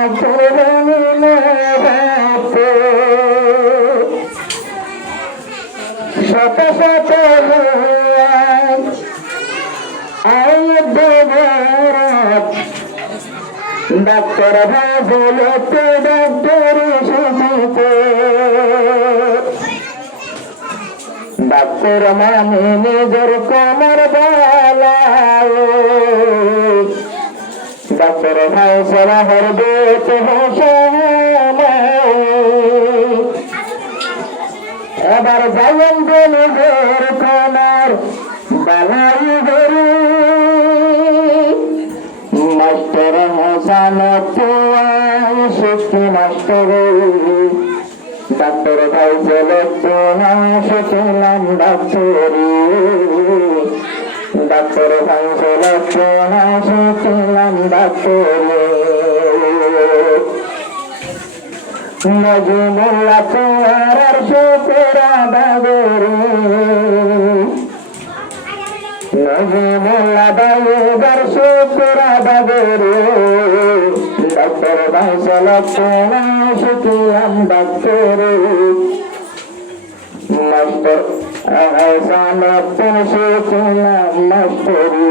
doctor বানিলে রাখতে শত শত ডাক্তার ভাবলতে ডাক্তার সুখীতে ডাক্তার মানে নিজের কোমর বালায় ডাক্তার ভাই সারা হরবে এবার যাইন নিজের কোমর বালাই ধরে মাস্টার হাসান শক্তি মাস্টার ডাক্তার ভাই চললাম শিখলাম ডাক্তারি ডাক্তার ভাই চললাম শিখলাম ডাক্তারি নজমুল্লা তোমার শুকরা বাগরে নজমুল্লা বাবুর শুকরা বাগরে ডাক্তার ভাই চললাম শিখলাম ডাক্তারি মাস্টার হাসান শিখলাম মাস্টারি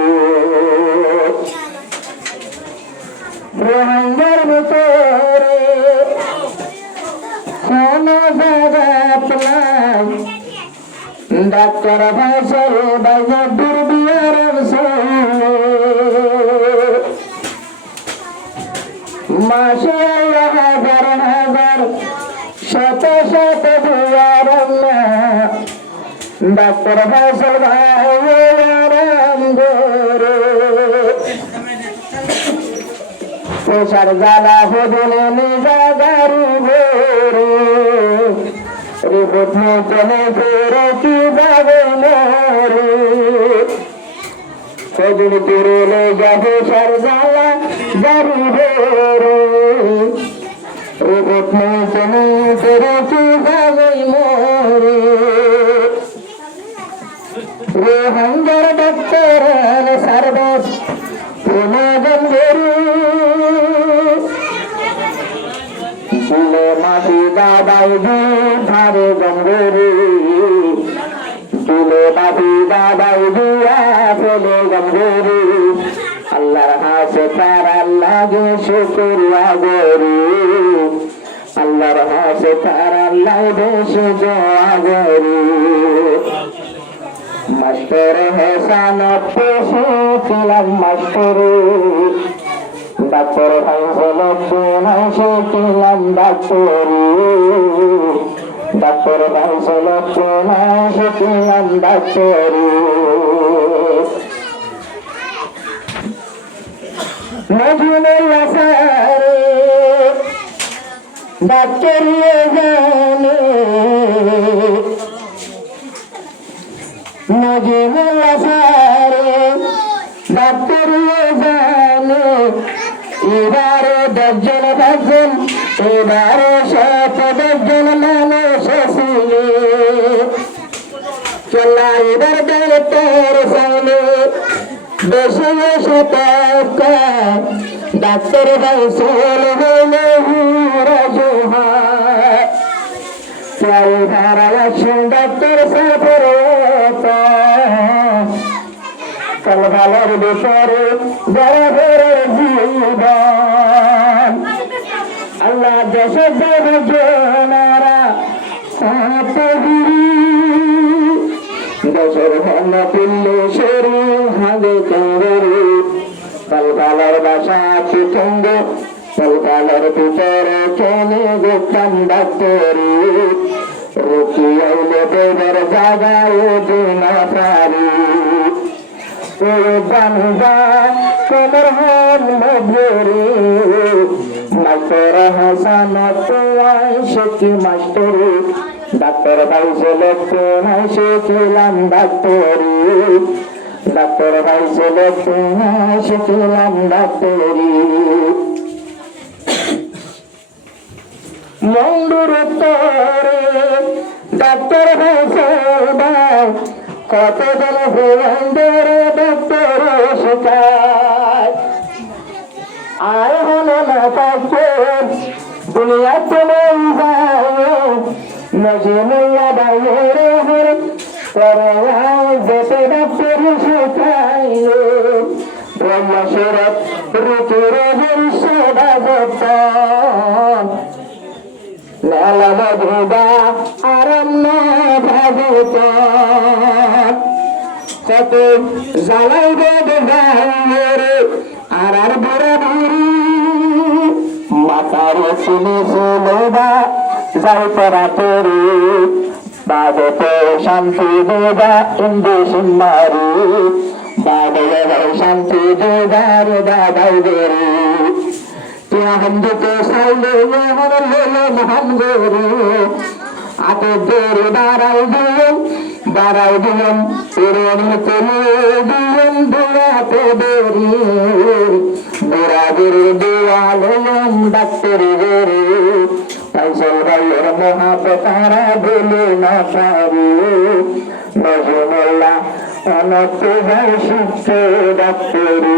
রোহিঙ্গার ভিতরে কোনো জায়গা নাই ডাক্তার ভাষার বাজার দুর্বিয়ার মাসে হাজার হাজার শত শত দুয়ার ডাক্তার ভাষার ভাইরাম গোরে প্রসার জ্বালা হদলে নিজা গাড়ি ভোরে রিপোর্ট চলে ফেরে কি যাবে মোরে সেদিন পেরোলে যাবে সার জ্বালা গাড়ি ভোরে রিপোর্ট চলে ফেরে কি যাবে মোরে রোহিঙ্গার ডাক্তার সার্বস প্রমাদন গরু মাটি দাদাই ধারে গঙ্গরি তুলে মাটি দাদাই দিয়া ফেলে গঙ্গরি আল্লাহর হাসে তার আল্লাহ শুকরিয়া গরি আল্লাহর হাসে তার আল্লাহ দেশ জোয়া গরি মাস্টার হেসান শিখলাম মাস্টারি ডাক্তার ভাই চললাম শিখলাম ডাক্তারি ডাক্তার ভাই চললাম শিখলাম ডাক্তারি নজরুল্লাহ স্যার ডাক্তারি জানে নজরুল্লাহ স্যার ডাক্তারি জানে এবারে 10 জন 10 জন এবারে 10 জন মানুষ ছিল চলা এবার ডাক্তার সামনে বেশি বেশি ডাক্তার ভাই সোল হলে রাজুহা ডাক্তার সাফর কলকালের ভিতরে যারা ঘরের জীবন আল্লাহ দেশের দেবনারা দেশের ধর্ম পিল্লে শরী হাগে কঙ্গরি কলকালের বাসা চিতঙ্গ কলকালের ভিতরে কেনে গোপান ডাক্তারি রুকি আইলে দেবের জায়গায় দিনা পারি তোমার হন মধুরে মাস্টার হাসান শিখি মাস্টারি ডাক্তার ভাই চললাম শিখলাম ডাক্তারি ডাক্তার ভাই চললাম শিখলাম ডাক্তারি মন্দির উত্তরে ডাক্তার ভাই চলবাম কত জন ভুবন্দের ডাক্তার শিখায় আয় হল না দুনিয়া চলে যায় নজরুল্লাহ বাইরে হরে করে দেশে ডাক্তার শেখাই ব্রহ্মসুরত ঋতুর সেবা যতন মেলা মধুবা আরম্য ভাগত কত জ্বালাই রে আর বুড়া বুড়ি মাতার চিনি চুলোবা যাই পরা তরি বাদতে শান্তি দেবা ইন্দু সিম্মারি বাদলে শান্তি দেবার দাদাই দেরি हमको साइले में हर लेले हम गोरे आते तेरे बाराई दियम तेरे निकले दियम दुआते देरी बुरा गिरे दिवालयम डक्टरी देरी ऐसे भाइयों महापतारा बोले ना पारी नजमुल्ला अनंत भाई शिक्षे डक्टरी